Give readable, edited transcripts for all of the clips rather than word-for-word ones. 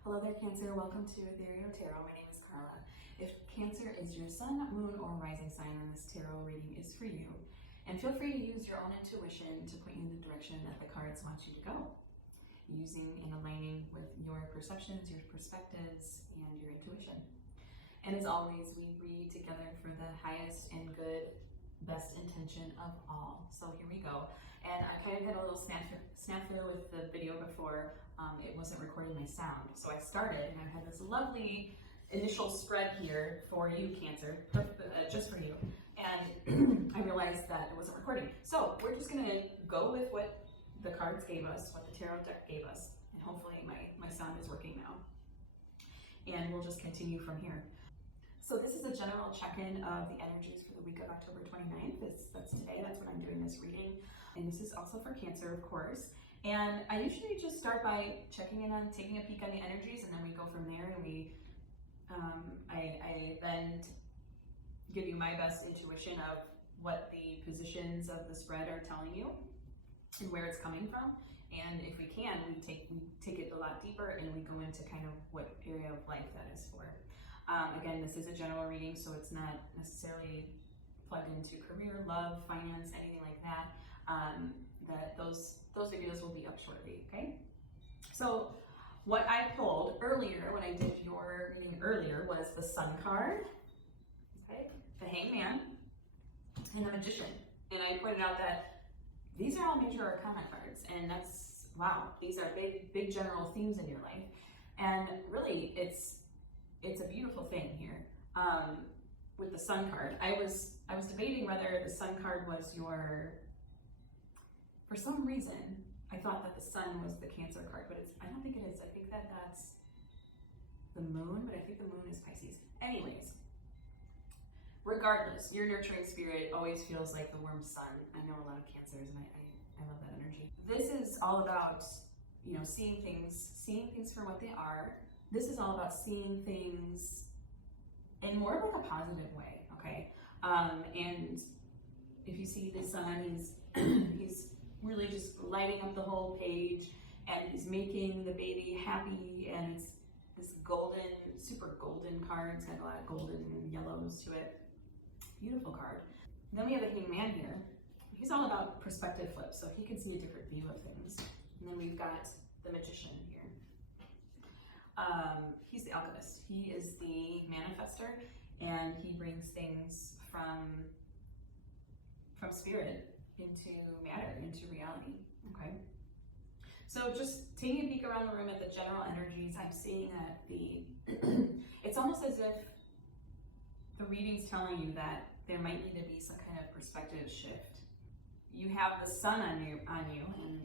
Hello there, Cancer. Welcome to Ethereal Tarot. My name is Carla. If Cancer is your sun, moon, or rising sign, then this tarot reading is for you. And feel free to use your own intuition to point you in the direction that the cards want you to go, using and aligning with your perceptions, your perspectives, and your intuition. And as always, we read together for the highest and good, best intention of all. So here we go. And I kind of had a little snafu with the video before. It wasn't recording my sound. So I started and I had this lovely initial spread here for you, Cancer, just for you. And I realized that it wasn't recording. So we're just gonna go with what the cards gave us, what the tarot deck gave us. And hopefully my sound is working now. And we'll just continue from here. So this is a general check-in of the energies for the week of October 29th. That's today, that's when I'm doing this reading. And this is also for Cancer, of course. And I usually just start by checking in on, taking a peek on the energies, and then we go from there, and I then give you my best intuition of what the positions of the spread are telling you and where it's coming from. And if we can, we take it a lot deeper and we go into kind of what area of life that is for. Again, this is a general reading, so it's not necessarily plugged into career, love, finance, anything like that. Those videos will be up shortly, okay? So what I pulled earlier, when I did your reading earlier, was the Sun card, okay, the Hangman, and the Magician. And I pointed out that these are all major arcana cards, and that's, wow, these are big general themes in your life. And really, it's a beautiful thing here. With the Sun card, I was debating whether the Sun card was your, for some reason, I thought that the Sun was the Cancer card, but I don't think it is. I think that that's the Moon, but I think the Moon is Pisces. Anyways, regardless, your nurturing spirit always feels like the warm sun. I know a lot of Cancers, and I love that energy. This is all about, you know, seeing things for what they are. This is all about seeing things in more of like a positive way, okay? And if you see the sun, he's really just lighting up the whole page, and he's making the baby happy, and it's this golden, super golden card. It's got a lot of golden and yellows to it. Beautiful card. Then we have the Hangman here. He's all about perspective flip, so he can see a different view of things. And then we've got the Magician here. He's the alchemist. He is the manifester, and he brings things from spirit into matter, into reality, okay? So just taking a peek around the room at the general energies, I'm seeing that it's almost as if the reading's telling you that there might need to be some kind of perspective shift. You have the sun on you, and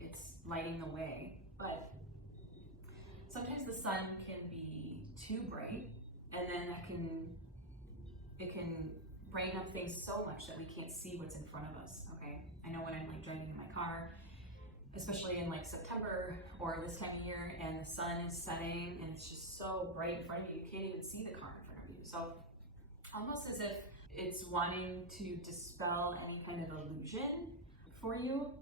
it's lighting the way, but sometimes the sun can be too bright, and then it can brighten up things so much that we can't see what's in front of us, okay? I know when I'm like driving in my car, especially in like September or this time of year, and the sun is setting and it's just so bright in front of you, you can't even see the car in front of you. So almost as if it's wanting to dispel any kind of illusion for you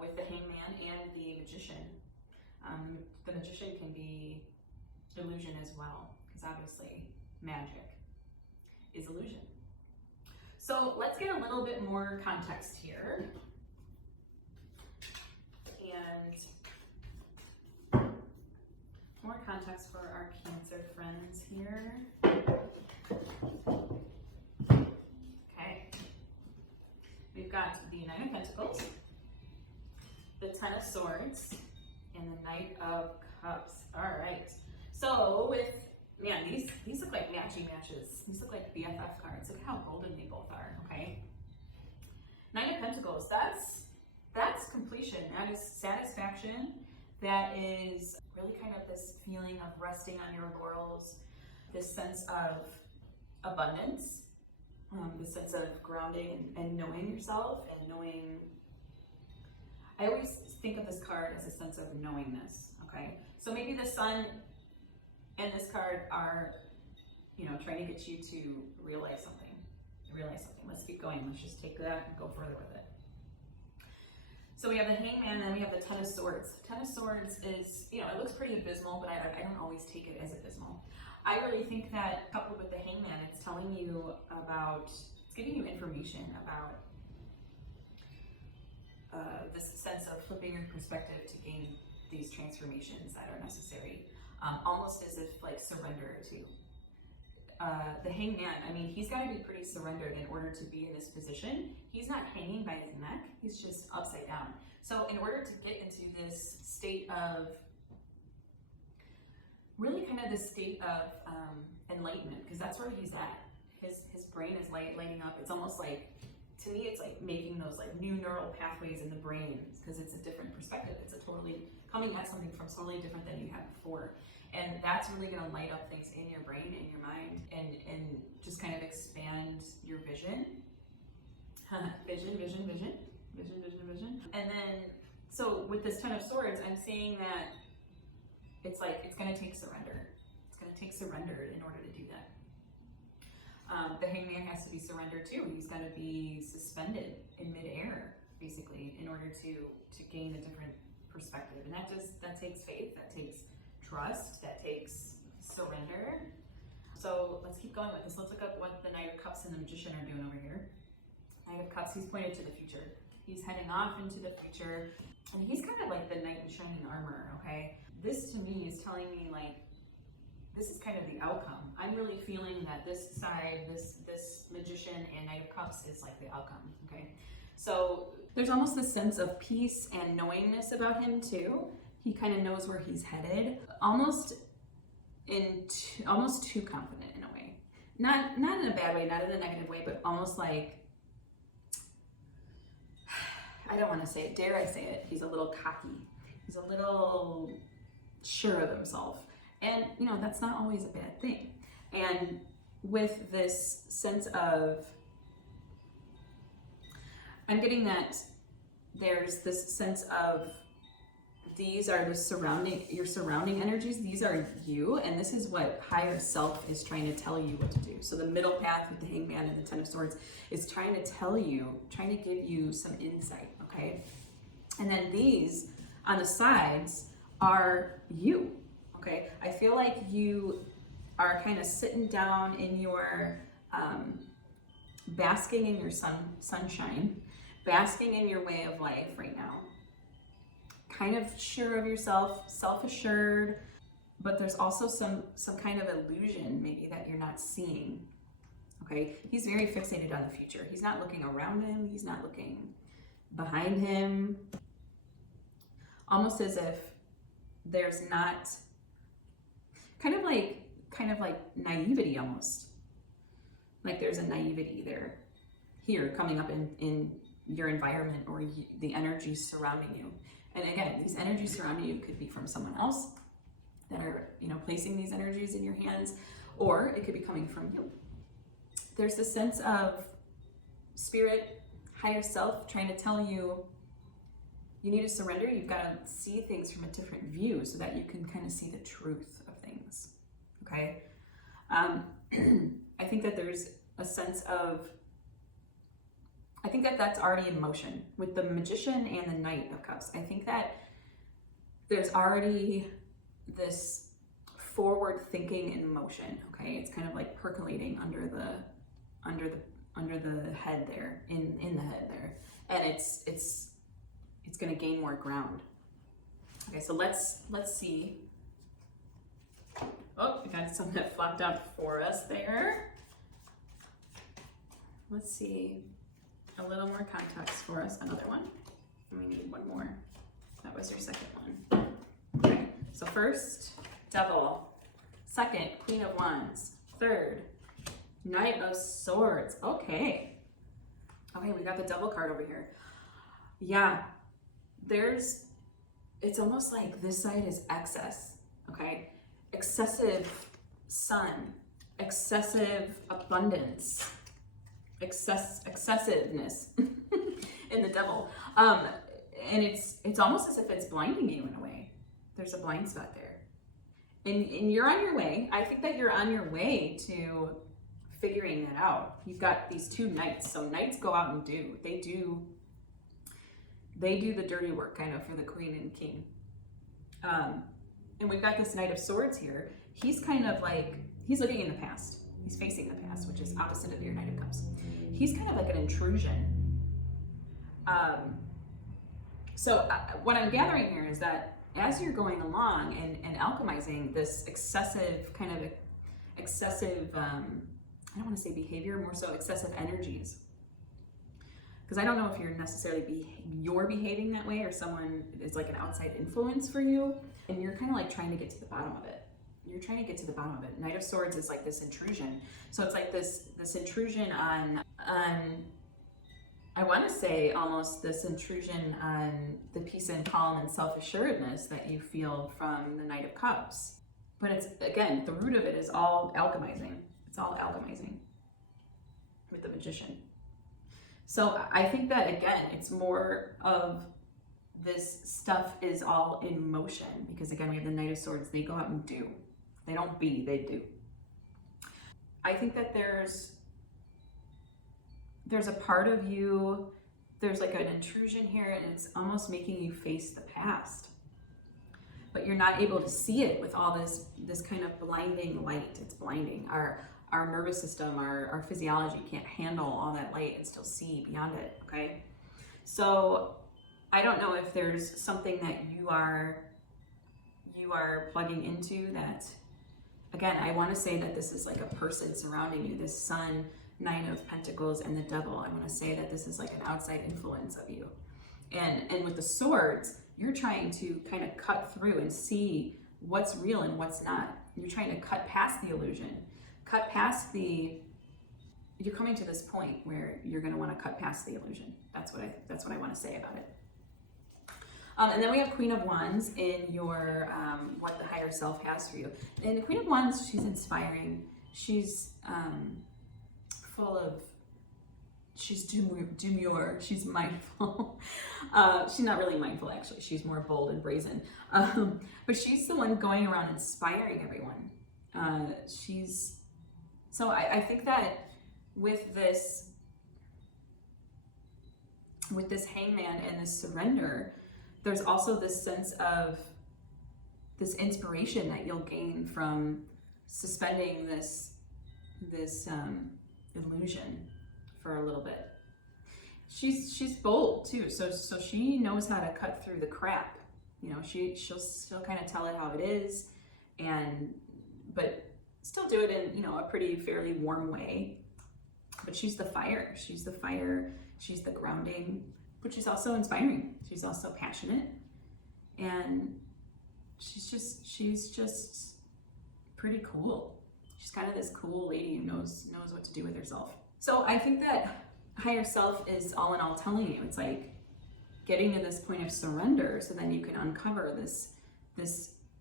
with the Hangman and the Magician. The Magician can be illusion as well, because obviously magic is illusion. So let's get a little bit more context here. And more context for our Cancer friends here. Okay. We've got the Nine of Pentacles, the Ten of Swords, and the Knight of Cups. All right. So with, man, these look like matching matches. These look like BFF cards. Look at how golden they both are, okay? Nine of Pentacles, that's completion. That is satisfaction. That is really kind of this feeling of resting on your laurels, this sense of abundance, this sense of grounding and knowing yourself and knowing. I always think of this card as a sense of knowingness, okay? So maybe the sun and this card are, you know, trying to get you to realize something. Let's keep going. Let's just take that and go further with it. So we have the Hangman, and then we have the Ten of Swords. Ten of Swords is, you know, it looks pretty abysmal, but I don't always take it as abysmal. I really think that coupled with the Hangman, it's telling you about, it's giving you information about this sense of flipping your perspective to gain these transformations that are necessary. Almost as if like surrender to. The Hangman, I mean, he's got to be pretty surrendered in order to be in this position. He's not hanging by his neck, he's just upside down. So in order to get into this state of, really kind of this state of enlightenment, because that's where he's at. His brain is lighting up. It's almost like, to me, it's like making those like new neural pathways in the brain, because it's a different perspective. It's a totally, coming at something from totally different than you had before. And that's really going to light up things in your brain, in your mind, and just kind of expand your vision. Vision. And then, so with this Ten of Swords, I'm seeing that it's like, it's going to take surrender. It's going to take surrender in order to do that. The Hangman has to be surrendered too. He's got to be suspended in midair, basically, in order to gain a different perspective. And that takes faith, that takes trust, that takes surrender. So let's keep going with this. Let's look up what the Knight of Cups and the Magician are doing over here. Knight of Cups, he's pointed to the future. He's heading off into the future, and he's kind of like the knight in shining armor, okay? This to me is telling me like, this is kind of the outcome. I'm really feeling that this side, this Magician and Knight of Cups is like the outcome, okay? So there's almost this sense of peace and knowingness about him too. He kind of knows where he's headed, almost too confident in a way. Not in a bad way, not in a negative way, but almost like, I don't want to say it, dare I say it, he's a little cocky. He's a little sure of himself. And, you know, that's not always a bad thing. And with this sense of, I'm getting that there's this sense of, these are your surrounding energies. These are you, and this is what higher self is trying to tell you what to do. So the middle path with the Hangman and the Ten of Swords is trying to tell you, trying to give you some insight, okay? And then these on the sides are you, okay? I feel like you are kind of sitting down in your, basking in your sunshine, basking in your way of life right now. Kind of sure of yourself, self-assured, but there's also some kind of illusion maybe that you're not seeing, okay? He's very fixated on the future. He's not looking around him. He's not looking behind him. Almost as if there's not, kind of like naivety almost. Like there's a naivety there, here coming up in your environment or the energies surrounding you. And again, these energies surrounding you could be from someone else that are, you know, placing these energies in your hands, or it could be coming from you. There's this sense of spirit, higher self trying to tell you, you need to surrender. You've got to see things from a different view so that you can kind of see the truth of things, okay? I think that there's a sense of, I think that that's already in motion with the Magician and the Knight of Cups. I think that there's already this forward thinking in motion, okay? It's kind of like percolating under the head there, in the head there. And it's going to gain more ground. Okay, so let's see. Oh, we got something that flopped out for us there. Let's see. A little more context for us, another one. And we need one more. That was your second one. Okay, so first, Devil. Second, Queen of Wands. Third, Knight of Swords. Okay, we got the Devil card over here. Yeah, it's almost like this side is excess, okay? Excessive sun, excessive abundance, excessiveness in the Devil, and it's almost as if it's blinding you in a way. There's a blind spot there, and you're on your way. I think that you're on your way to figuring that out. You've got these two knights, so knights go out and do They do the dirty work kind of for the Queen and King. And we've got this Knight of Swords here. He's kind of like, he's looking in the past. He's facing the past, which is opposite of your Knight of Cups. He's kind of like an intrusion. So what I'm gathering here is that as you're going along and alchemizing this excessive, I don't want to say behavior, more so excessive energies. Because I don't know if you're necessarily you're behaving that way or someone is like an outside influence for you, and you're kind of like trying to get to the bottom of it. You're trying to get to the bottom of it. Knight of Swords is like this intrusion. So it's like this intrusion on I want to say almost this intrusion on the peace and calm and self-assuredness that you feel from the Knight of Cups. But it's, again, the root of it is all alchemizing. It's all alchemizing with the Magician. So I think that, again, it's more of this stuff is all in motion, because again, we have the Knight of Swords. They go out and do. They don't be, they do. I think that there's a part of you, there's like an intrusion here, and it's almost making you face the past. But you're not able to see it with all this kind of blinding light. It's blinding. Our nervous system, our physiology can't handle all that light and still see beyond it, okay? So I don't know if there's something that you are plugging into that, again, I want to say that this is like a person surrounding you, this Sun, Nine of Pentacles, and the Devil. I want to say that this is like an outside influence of you. And with the Swords, you're trying to kind of cut through and see what's real and what's not. You're trying to cut past the illusion. Cut past you're coming to this point where you're going to want to cut past the illusion. That's what I want to say about it. And then we have Queen of Wands in your, what the higher self has for you. And the Queen of Wands, she's inspiring. She's full of, she's demure, she's mindful. She's not really mindful, actually. She's more bold and brazen. But she's the one going around inspiring everyone. So I think that with this Hangman and this surrender, there's also this sense of this inspiration that you'll gain from suspending this illusion for a little bit. She's bold too, so she knows how to cut through the crap. You know, she'll kind of tell it how it is, but still do it in, you know, a pretty fairly warm way. But she's the fire. She's the fire. She's the grounding. But she's also inspiring. She's also passionate, and she's just pretty cool. She's kind of this cool lady who knows what to do with herself. So I think that higher self is all in all telling you, it's like getting to this point of surrender, so then you can uncover this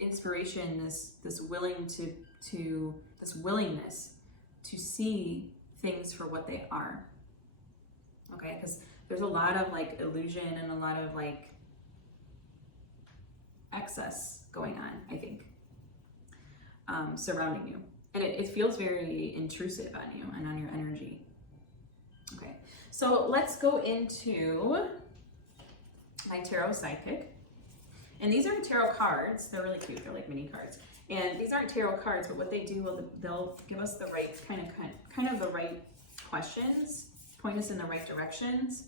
inspiration, this willingness to see things for what they are. Okay, because there's a lot of like illusion and a lot of like excess going on, I think, surrounding you. And it feels very intrusive on you and on your energy. Okay, so let's go into my tarot sidekick. And these aren't tarot cards. They're really cute. They're like mini cards. And these aren't tarot cards, but what they do, they'll give us the right kind of the right questions, point us in the right directions,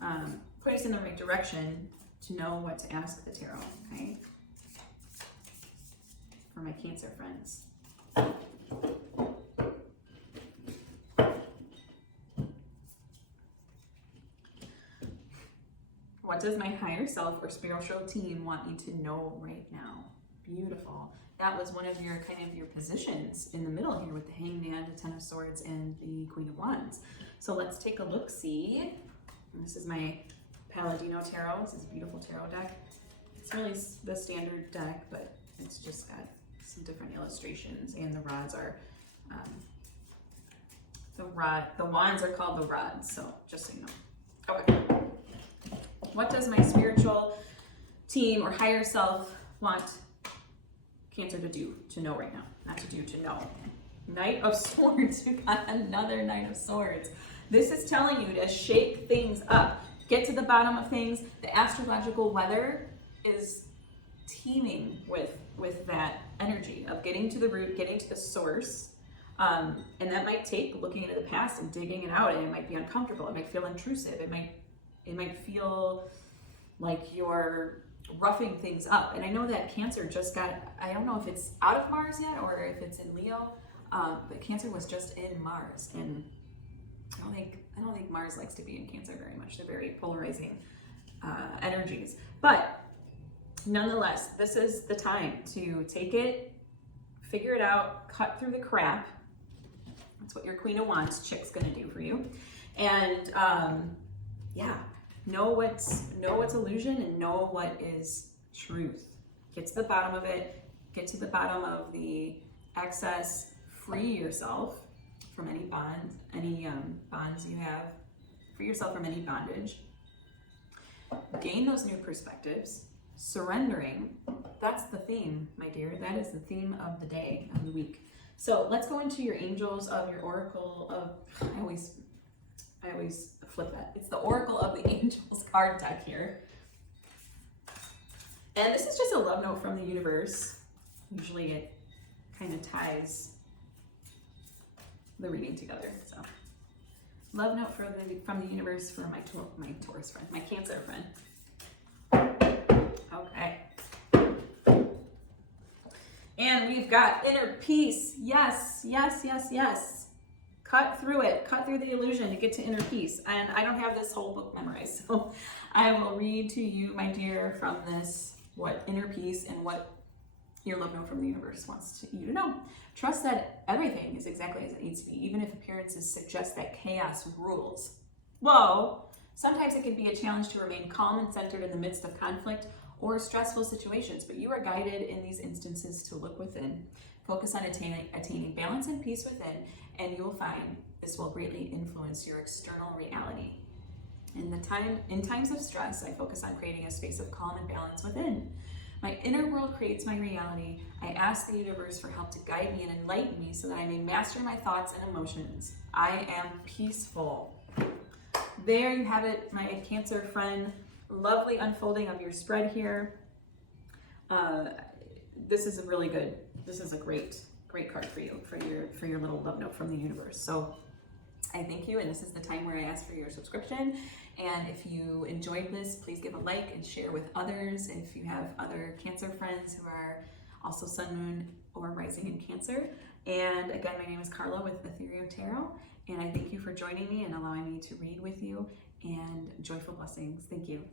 point us in the right direction to know what to ask the tarot, okay? For my Cancer friends. What does my higher self or spiritual team want me to know right now? Beautiful. That was one of your your positions in the middle here with the Hangman, the Ten of Swords, and the Queen of Wands. So let's take a look-see. This is my Palladino Tarot. This is a beautiful tarot deck. It's really the standard deck, but it's just got some different illustrations, and the rods are the wands are called the rods, so just so you know. Okay. What does my spiritual team or higher self want Cancer to do, to know right now? Not to do, to know. Knight of Swords. We got another Knight of Swords. This is telling you to shake things up. get to the bottom of things. The astrological weather is teeming with that energy of getting to the root, getting to the source. And that might take looking into the past and digging it out, and it might be uncomfortable. It might feel intrusive. It might feel like you're roughing things up. And I know that Cancer just got, I don't know if it's out of Mars yet or if it's in Leo, but Cancer was just in Mars, and I don't think Mars likes to be in Cancer very much. They're very polarizing energies. But nonetheless, this is the time to take it, figure it out, cut through the crap. That's what your Queen of Wands chick's gonna do for you. And yeah, know what's illusion and know what is truth. Get to the bottom of it, get to the bottom of the excess, free yourself from any bonds, bonds you have, free yourself from any bondage. Gain those new perspectives. Surrendering, that's the theme, my dear. That is the theme of the day, of the week. So let's go into your angels of your oracle of, I always flip that. It's the Oracle of the Angels card deck here. And this is just a love note from the universe. Usually it kind of ties the reading together. So love note from the universe for my Taurus friend, my Cancer friend. Okay. And we've got inner peace. Yes, yes, yes, yes. Cut through it. Cut through the illusion to get to inner peace. And I don't have this whole book memorized, so I will read to you, my dear, from this, what inner peace and what your love note from the universe wants you to know. Trust that everything is exactly as it needs to be, even if appearances suggest that chaos rules. Whoa! Sometimes it can be a challenge to remain calm and centered in the midst of conflict or stressful situations, but you are guided in these instances to look within. Focus on attaining balance and peace within, and you will find this will greatly influence your external reality. In times of stress, I focus on creating a space of calm and balance within. My inner world creates my reality. I ask the universe for help to guide me and enlighten me so that I may master my thoughts and emotions. I am peaceful. There you have it, my Cancer friend. Lovely unfolding of your spread here. This is a really good, this is a great card for you, for your little love note from the universe. So I thank you, and this is the time where I ask for your subscription. And if you enjoyed this, please give a like and share with others. And if you have other Cancer friends who are also Sun, Moon, or Rising in Cancer. And again, my name is Carla with Ethereal Tarot, and I thank you for joining me and allowing me to read with you. And joyful blessings. Thank you.